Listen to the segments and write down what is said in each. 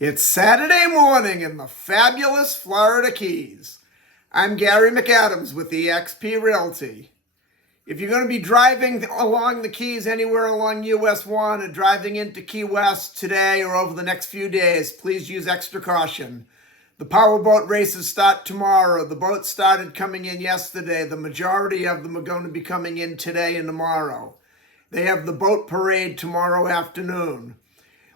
It's Saturday morning in the fabulous Florida Keys. I'm Gary McAdams with eXp Realty. If you're going to be driving along the Keys anywhere along US 1 and driving into Key West today or over the next few days, please use extra caution. The powerboat races start tomorrow. The boats started coming in yesterday. The majority of them are going to be coming in today and tomorrow. They have the boat parade tomorrow afternoon.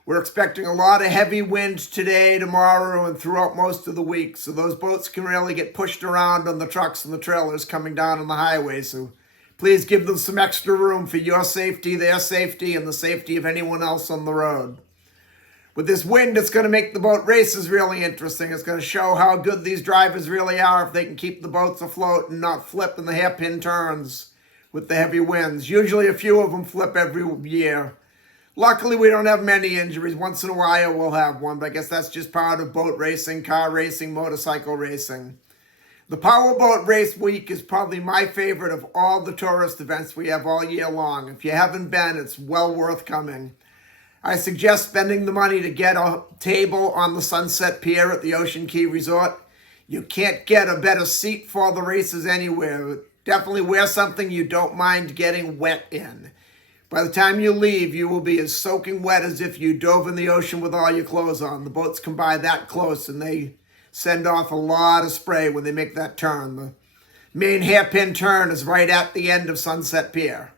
We're expecting a lot of heavy winds today, tomorrow, and throughout most of the week. So those boats can really get pushed around on the trucks and the trailers coming down on the highway. So please give them some extra room for your safety, their safety, and the safety of anyone else on the road. With this wind, it's going to make the boat races really interesting. It's going to show how good these drivers really are if they can keep the boats afloat and not flip in the hairpin turns with the heavy winds. Usually a few of them flip every year. Luckily, we don't have many injuries. Once in a while, we'll have one, but I guess that's just part of boat racing, car racing, motorcycle racing. The Powerboat Race Week is probably my favorite of all the tourist events we have all year long. If you haven't been, it's well worth coming. I suggest spending the money to get a table on the Sunset Pier at the Ocean Key Resort. You can't get a better seat for the races anywhere. Definitely wear something you don't mind getting wet in. By the time you leave, you will be as soaking wet as if you dove in the ocean with all your clothes on. The boats come by that close and they send off a lot of spray when they make that turn. The main hairpin turn is right at the end of Sunset Pier.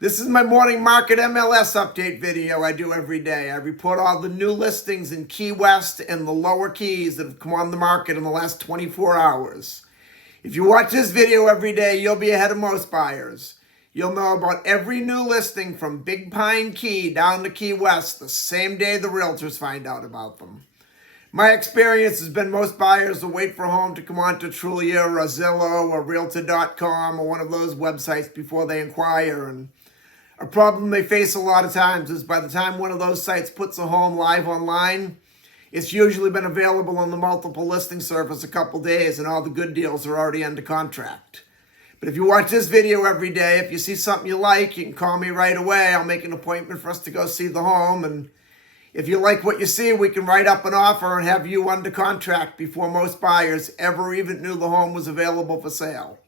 This is my morning market MLS update video I do every day. I report all the new listings in Key West and the lower Keys that have come on the market in the last 24 hours. If you watch this video every day, you'll be ahead of most buyers. You'll know about every new listing from Big Pine Key down to Key West the same day the realtors find out about them. My experience has been most buyers will wait for a home to come on to Trulia or Zillow or Realtor.com or one of those websites before they inquire. And a problem they face a lot of times is by the time one of those sites puts a home live online, it's usually been available on the multiple listing service a couple days and all the good deals are already under contract. But if you watch this video every day, if you see something you like, you can call me right away. I'll make an appointment for us to go see the home. And if you like what you see, we can write up an offer and have you under contract before most buyers ever even knew the home was available for sale.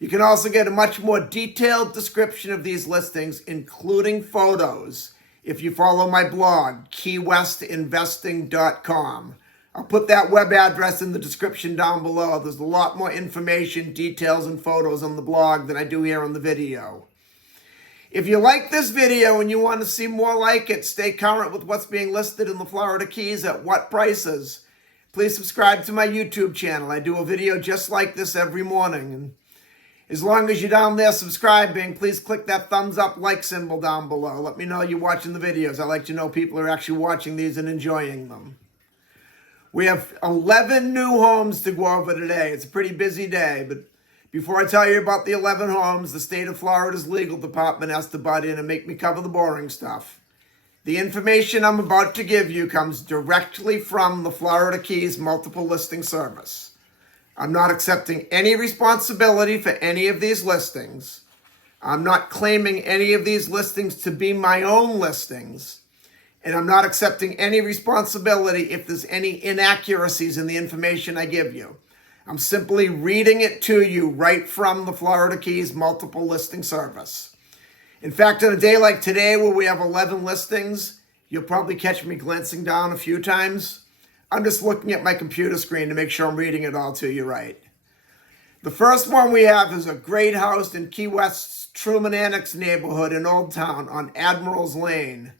You can also get a much more detailed description of these listings, including photos, if you follow my blog, keywestinvesting.com. I'll put that web address in the description down below. There's a lot more information, details, and photos on the blog than I do here on the video. If you like this video and you want to see more like it, stay current with what's being listed in the Florida Keys at what prices, please subscribe to my YouTube channel. I do a video just like this every morning. And as long as you're down there subscribing, please click that thumbs up like symbol down below. Let me know you're watching the videos. I like to know people are actually watching these and enjoying them. We have 11 new homes to go over today. It's a pretty busy day, but before I tell you about the 11 homes, the state of Florida's legal department has to butt in and make me cover the boring stuff. The information I'm about to give you comes directly from the Florida Keys Multiple Listing Service. I'm not accepting any responsibility for any of these listings. I'm not claiming any of these listings to be my own listings. And I'm not accepting any responsibility if there's any inaccuracies in the information I give you. I'm simply reading it to you right from the Florida Keys Multiple Listing Service. In fact, on a day like today where we have 11 listings, you'll probably catch me glancing down a few times. I'm just looking at my computer screen to make sure I'm reading it all to you right. The first one we have is a great house in Key West's Truman Annex neighborhood in Old Town on Admirals Lane.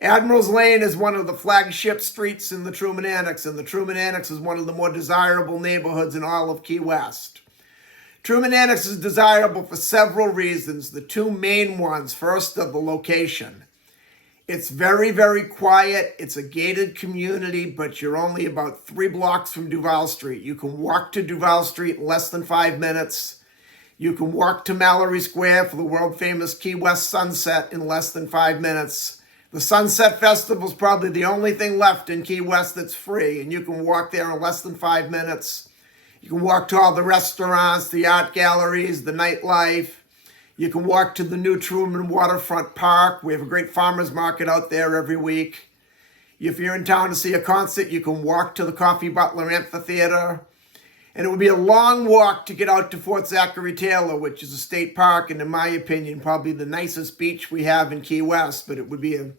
Admirals Lane is one of the flagship streets in the Truman Annex, and the Truman Annex is one of the more desirable neighborhoods in all of Key West. Truman Annex is desirable for several reasons. The two main ones, first, are the location. It's very, very quiet. It's a gated community, but you're only about 3 blocks from Duval Street. You can walk to Duval Street in less than 5 minutes. You can walk to Mallory Square for the world-famous Key West sunset in less than 5 minutes. The Sunset Festival is probably the only thing left in Key West that's free, and you can walk there in less than 5 minutes. You can walk to all the restaurants, the art galleries, the nightlife. You can walk to the new Truman waterfront park. We have a great farmers market out there every week. If you're in town to see a concert, you can walk to the Coffee Butler Amphitheater. And it would be a long walk to get out to Fort Zachary Taylor, which is a state park, and in my opinion, probably the nicest beach we have in Key West. But it would be a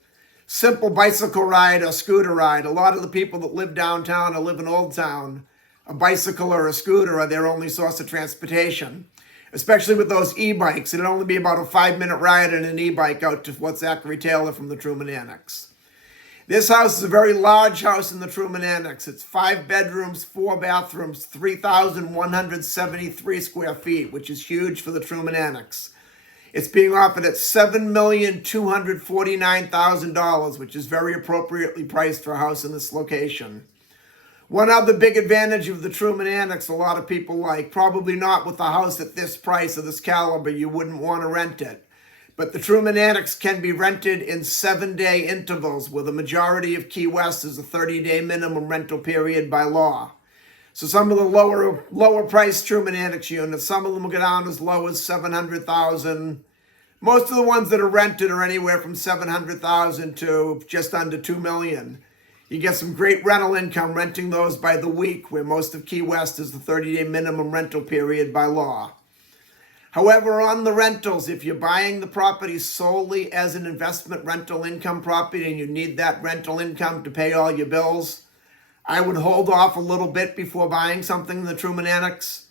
simple bicycle ride or scooter ride. A lot of the people that live downtown or live in Old Town, a bicycle or a scooter are their only source of transportation, especially with those e-bikes. It'd only be about a 5-minute ride on an e-bike out to Fort Zachary Taylor from the Truman Annex. This house is a very large house in the Truman Annex. It's 5 bedrooms, 4 bathrooms, 3,173 square feet, which is huge for the Truman Annex. It's being offered at $7,249,000, which is very appropriately priced for a house in this location. One other big advantage of the Truman Annex a lot of people like, probably not with a house at this price or this caliber, you wouldn't want to rent it. But the Truman Annex can be rented in 7-day intervals, where the majority of Key West is a 30-day minimum rental period by law. So some of the lower priced Truman Annex units, some of them will go down as low as $700,000. Most of the ones that are rented are anywhere from $700,000 to just under $2 million. You get some great rental income renting those by the week, where most of Key West is the 30-day minimum rental period by law. However, on the rentals, if you're buying the property solely as an investment rental income property and you need that rental income to pay all your bills, I would hold off a little bit before buying something in the Truman Annex.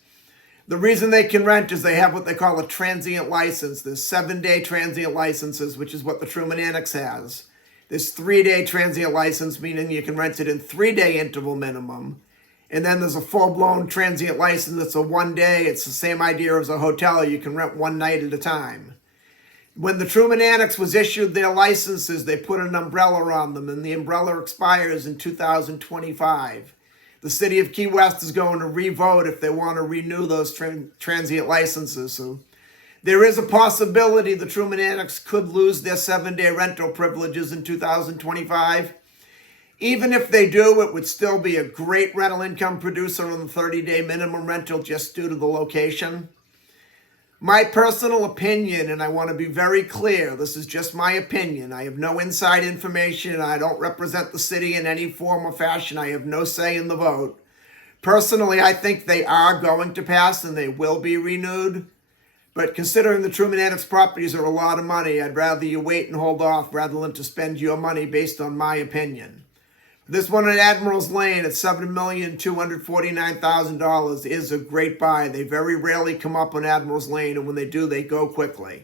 The reason they can rent is they have what they call a transient license. There's 7-day transient licenses, which is what the Truman Annex has. There's 3-day transient license, meaning you can rent it in 3-day interval minimum. And then there's a full-blown transient license that's a 1-day. It's the same idea as a hotel. You can rent one night at a time. When the Truman Annex was issued their licenses, they put an umbrella on them, and the umbrella expires in 2025. The city of Key West is going to re-vote if they want to renew those transient licenses. So there is a possibility the Truman Annex could lose their 7-day rental privileges in 2025. Even if they do, it would still be a great rental income producer on the 30-day minimum rental just due to the location. My personal opinion, and I want to be very clear, this is just my opinion. I have no inside information. I don't represent the city in any form or fashion. I have no say in the vote. Personally, I think they are going to pass and they will be renewed. But considering the Truman Annex properties are a lot of money, I'd rather you wait and hold off rather than to spend your money based on my opinion. This one at Admiral's Lane at $7,249,000 is a great buy. They very rarely come up on Admiral's Lane, and when they do, they go quickly.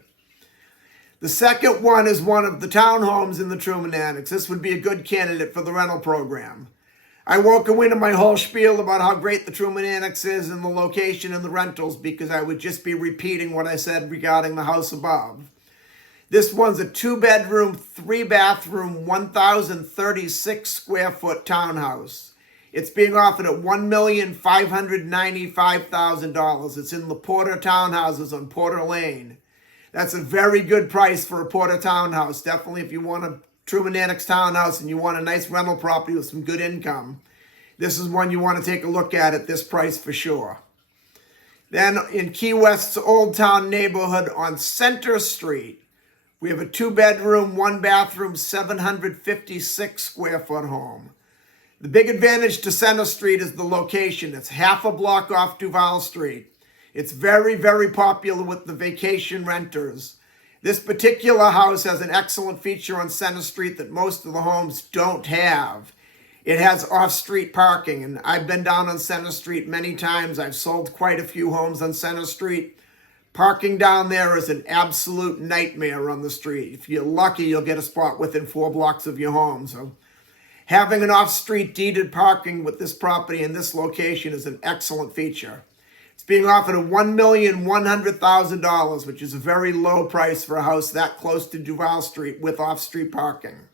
The second one is one of the townhomes in the Truman Annex. This would be a good candidate for the rental program. I won't go into my whole spiel about how great the Truman Annex is and the location and the rentals, because I would just be repeating what I said regarding the house above. This one's a 2-bedroom, 3-bathroom, 1,036 square foot townhouse. It's being offered at $1,595,000. It's in the Porter Townhouses on Porter Lane. That's a very good price for a Porter townhouse. Definitely if you want a Truman Annex townhouse and you want a nice rental property with some good income, this is one you want to take a look at this price for sure. Then in Key West's Old Town neighborhood on Center Street, we have a 2-bedroom, 1-bathroom, 756 square foot home. The big advantage to Center Street is the location. It's half a block off Duval Street. It's very, very popular with the vacation renters. This particular house has an excellent feature on Center Street that most of the homes don't have. It has off-street parking, and I've been down on Center Street many times. I've sold quite a few homes on Center Street. Parking down there is an absolute nightmare on the street. If you're lucky, you'll get a spot within 4 blocks of your home. So having an off-street deeded parking with this property in this location is an excellent feature. It's being offered at $1,100,000, which is a very low price for a house that close to Duval Street with off-street parking.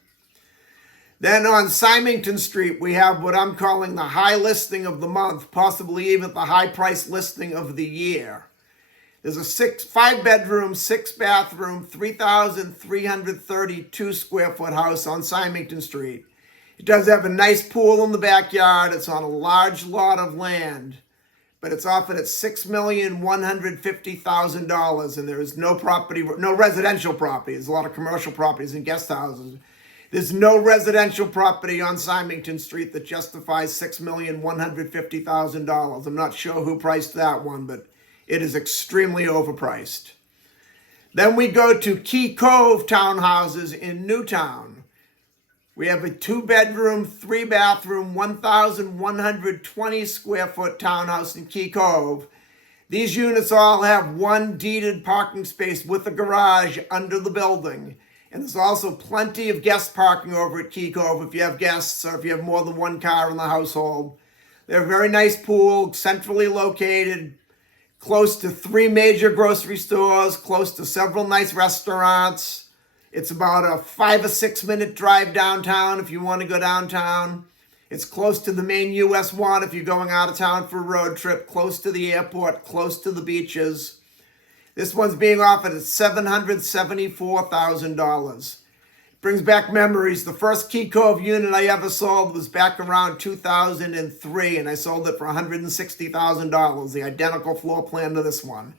Then on Simington Street, we have what I'm calling the high listing of the month, possibly even the high price listing of the year. There's a 5-bedroom, 6-bathroom, 3,332 square foot house on Simington Street. It does have a nice pool in the backyard. It's on a large lot of land, but it's offered at $6,150,000, and there is no residential property. There's a lot of commercial properties and guest houses. There's no residential property on Simington Street that justifies $6,150,000. I'm not sure who priced that one, but it is extremely overpriced. Then we go to Key Cove townhouses in Newtown. We have a 2-bedroom, 3-bathroom, 1,120 square foot townhouse in Key Cove. These units all have one deeded parking space with a garage under the building. And there's also plenty of guest parking over at Key Cove if you have guests or if you have more than one car in the household. They're a very nice pool, centrally located, close to 3 major grocery stores, close to several nice restaurants. It's about a 5 or 6 minute drive downtown if you want to go downtown. It's close to the main US 1 if you're going out of town for a road trip, close to the airport, close to the beaches. This one's being offered at $774,000. Brings back memories. The first Key Cove unit I ever sold was back around 2003, and I sold it for $160,000, the identical floor plan to this one.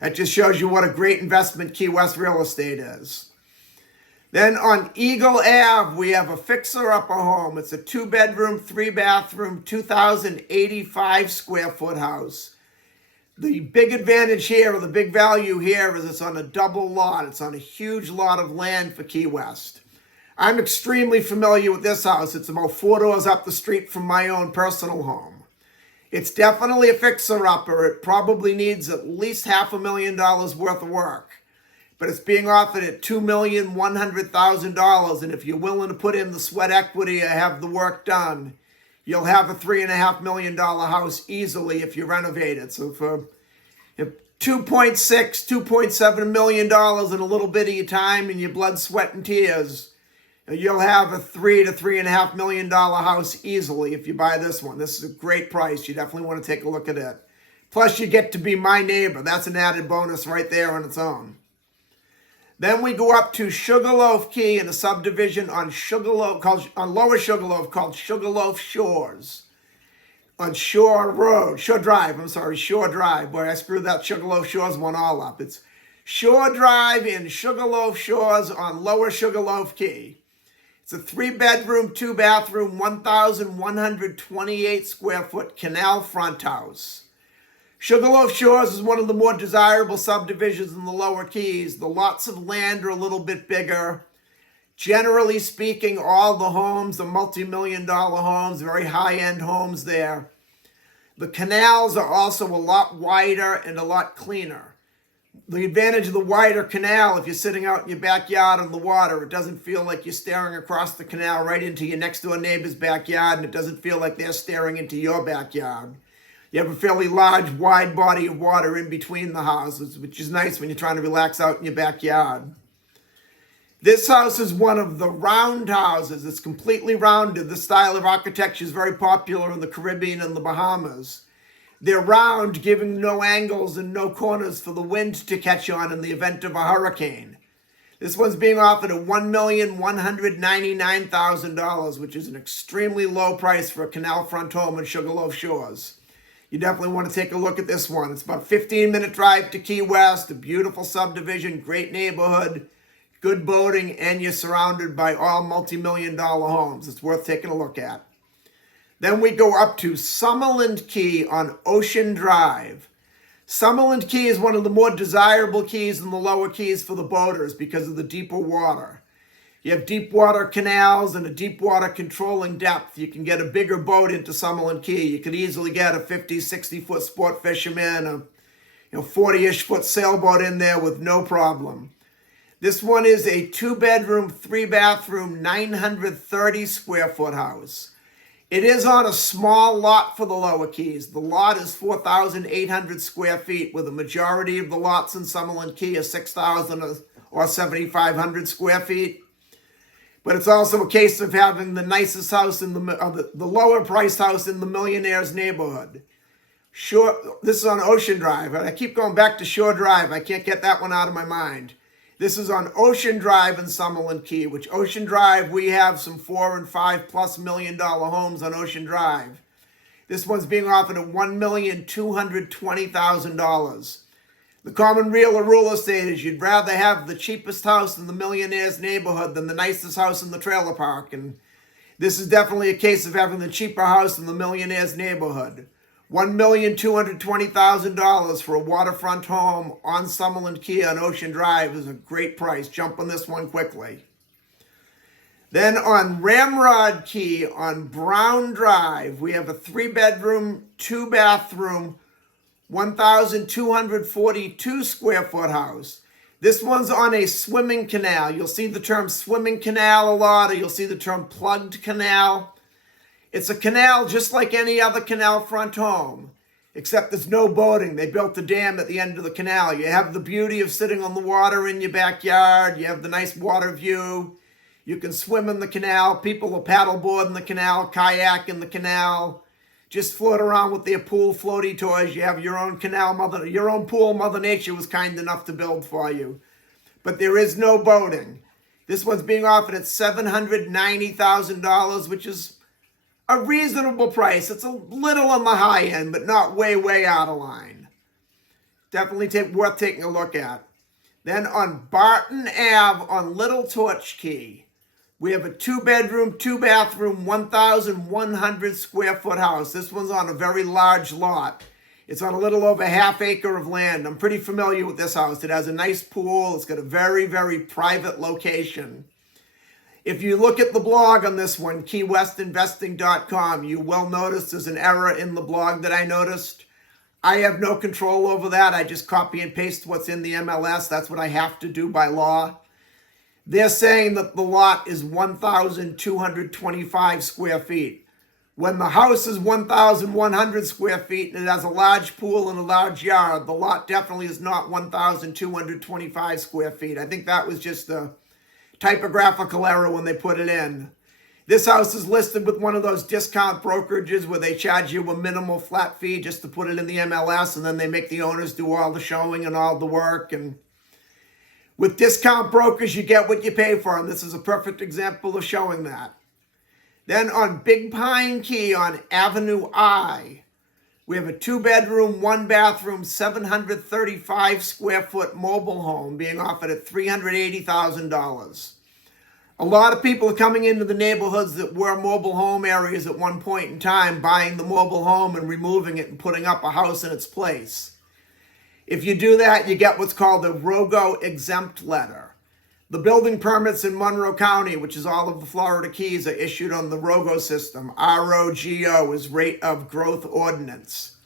That just shows you what a great investment Key West real estate is. Then on Eagle Ave, we have a fixer-upper home. It's a 2-bedroom, 3-bathroom, 2,085 square foot house. The big advantage here, or the big value here, is it's on a double lot. It's on a huge lot of land for Key West. I'm extremely familiar with this house. It's about 4 doors up the street from my own personal home. It's definitely a fixer-upper. It probably needs at least $500,000 worth of work. But it's being offered at $2,100,000, and if you're willing to put in the sweat equity or have the work done, you'll have a $3.5 million house easily if you renovate it. So for $2.7 million in a little bit of your time and your blood, sweat, and tears, you'll have a $3 to $3.5 million house easily if you buy this one. This is a great price. You definitely want to take a look at it. Plus, you get to be my neighbor. That's an added bonus right there on its own. Then we go up to Sugarloaf Key in a subdivision on Lower Sugarloaf called Sugarloaf Shores. On Shore Drive. Boy, I screwed that Sugarloaf Shores one all up. It's Shore Drive in Sugarloaf Shores on Lower Sugarloaf Key. It's a 3-bedroom, 2-bathroom, 1,128 square foot canal front house. Sugarloaf Shores is one of the more desirable subdivisions in the Lower Keys. The lots of land are a little bit bigger. Generally speaking, all the homes are multi-million-dollar homes, very high-end homes there. The canals are also a lot wider and a lot cleaner. The advantage of the wider canal, if you're sitting out in your backyard on the water, it doesn't feel like you're staring across the canal right into your next-door neighbor's backyard, and it doesn't feel like they're staring into your backyard. You have a fairly large, wide body of water in between the houses, which is nice when you're trying to relax out in your backyard. This house is one of the round houses. It's completely rounded. The style of architecture is very popular in the Caribbean and the Bahamas. They're round, giving no angles and no corners for the wind to catch on in the event of a hurricane. This one's being offered at $1,199,000, which is an extremely low price for a canal front home in Sugarloaf Shores. You definitely want to take a look at this one. It's about a 15-minute drive to Key West, a beautiful subdivision, great neighborhood, good boating, and you're surrounded by all multi-million-dollar homes. It's worth taking a look at. Then we go up to Summerland Key on Ocean Drive. Summerland Key is one of the more desirable keys in the Lower Keys for the boaters because of the deeper water. You have deep water canals and a deep water controlling depth. You can get a bigger boat into Summerland Key. You could easily get a 50, 60-foot sport fisherman, a 40-ish foot sailboat in there with no problem. This one is a 2-bedroom, 3-bathroom, 930 square foot house. It is on a small lot for the Lower Keys. The lot is 4,800 square feet, with a majority of the lots in Summerland Key are 6,000 or 7,500 square feet. But it's also a case of having the nicest house in the lower priced house in the millionaire's neighborhood. This is on Ocean Drive. I keep going back to Shore Drive. I can't get that one out of my mind. This is on Ocean Drive in Summerland Key, which Ocean Drive, we have some $4 and $5+ million homes on Ocean Drive. This one's being offered at $1,220,000. The common real estate is you'd rather have the cheapest house in the millionaire's neighborhood than the nicest house in the trailer park. And this is definitely a case of having the cheaper house in the millionaire's neighborhood. $1,220,000 for a waterfront home on Summerlin Key on Ocean Drive is a great price. Jump on this one quickly. Then on Ramrod Key on Brown Drive, we have a 3-bedroom, 2-bathroom, 1,242 square foot house. This one's on a swimming canal. You'll see the term swimming canal a lot, or you'll see the term plugged canal. It's a canal just like any other canal front home, except there's no boating. They built the dam at the end of the canal. You have the beauty of sitting on the water in your backyard. You have the nice water view. You can swim in the canal. People will paddleboard in the canal, kayak in the canal, just float around with their pool floaty toys. You have your own canal, your own pool Mother Nature was kind enough to build for you. But there is no boating. This one's being offered at $790,000, which is a reasonable price. It's a little on the high end, but not way, way out of line. Definitely worth taking a look at. Then on Barton Ave on Little Torch Key, we have a 2-bedroom, 2-bathroom, 1,100 square foot house. This one's on a very large lot. It's on a little over ½ acre of land. I'm pretty familiar with this house. It has a nice pool. It's got a very, very private location. If you look at the blog on this one, keywestinvesting.com, you will notice there's an error in the blog that I noticed. I have no control over that. I just copy and paste what's in the MLS. That's what I have to do by law. They're saying that the lot is 1,225 square feet. When the house is 1,100 square feet and it has a large pool and a large yard, the lot definitely is not 1,225 square feet. I think that was just a typographical error when they put it in. This house is listed with one of those discount brokerages where they charge you a minimal flat fee just to put it in the MLS, and then they make the owners do all the showing and all the work. And with discount brokers, you get what you pay for, and this is a perfect example of showing that. Then on Big Pine Key on Avenue I, we have a 2-bedroom, 1-bathroom, 735 square foot mobile home being offered at $380,000. A lot of people are coming into the neighborhoods that were mobile home areas at one point in time, buying the mobile home and removing it and putting up a house in its place. If you do that, you get what's called a ROGO exempt letter. The building permits in Monroe County, which is all of the Florida Keys, are issued on the ROGO system. ROGO is Rate of Growth Ordinance.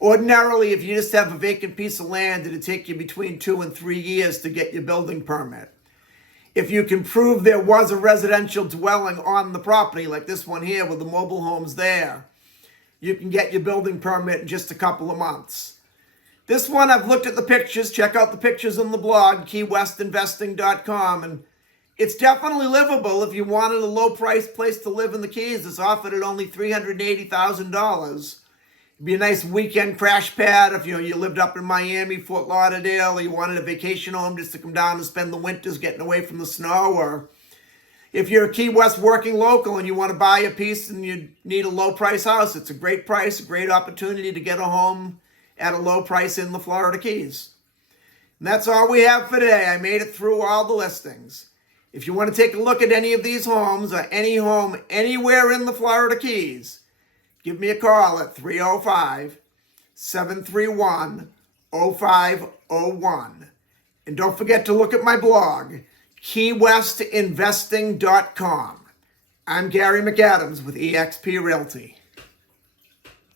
Ordinarily, if you just have a vacant piece of land, it'd take you between 2 and 3 years to get your building permit. If you can prove there was a residential dwelling on the property, like this one here with the mobile homes there, you can get your building permit in just a couple of months. This one, I've looked at the pictures. Check out the pictures on the blog, keywestinvesting.com, and it's definitely livable. If you wanted a low-priced place to live in the Keys, it's offered at only $380,000. It'd be a nice weekend crash pad if you lived up in Miami, Fort Lauderdale, or you wanted a vacation home just to come down and spend the winters getting away from the snow, or if you're a Key West working local and you want to buy a piece and you need a low-price house, it's a great price, a great opportunity to get a home at a low price in the Florida Keys. And that's all we have for today. I made it through all the listings. If you want to take a look at any of these homes or any home anywhere in the Florida Keys, give me a call at 305-731-0501. And don't forget to look at my blog, keywestinvesting.com. I'm Gary McAdams with eXp Realty.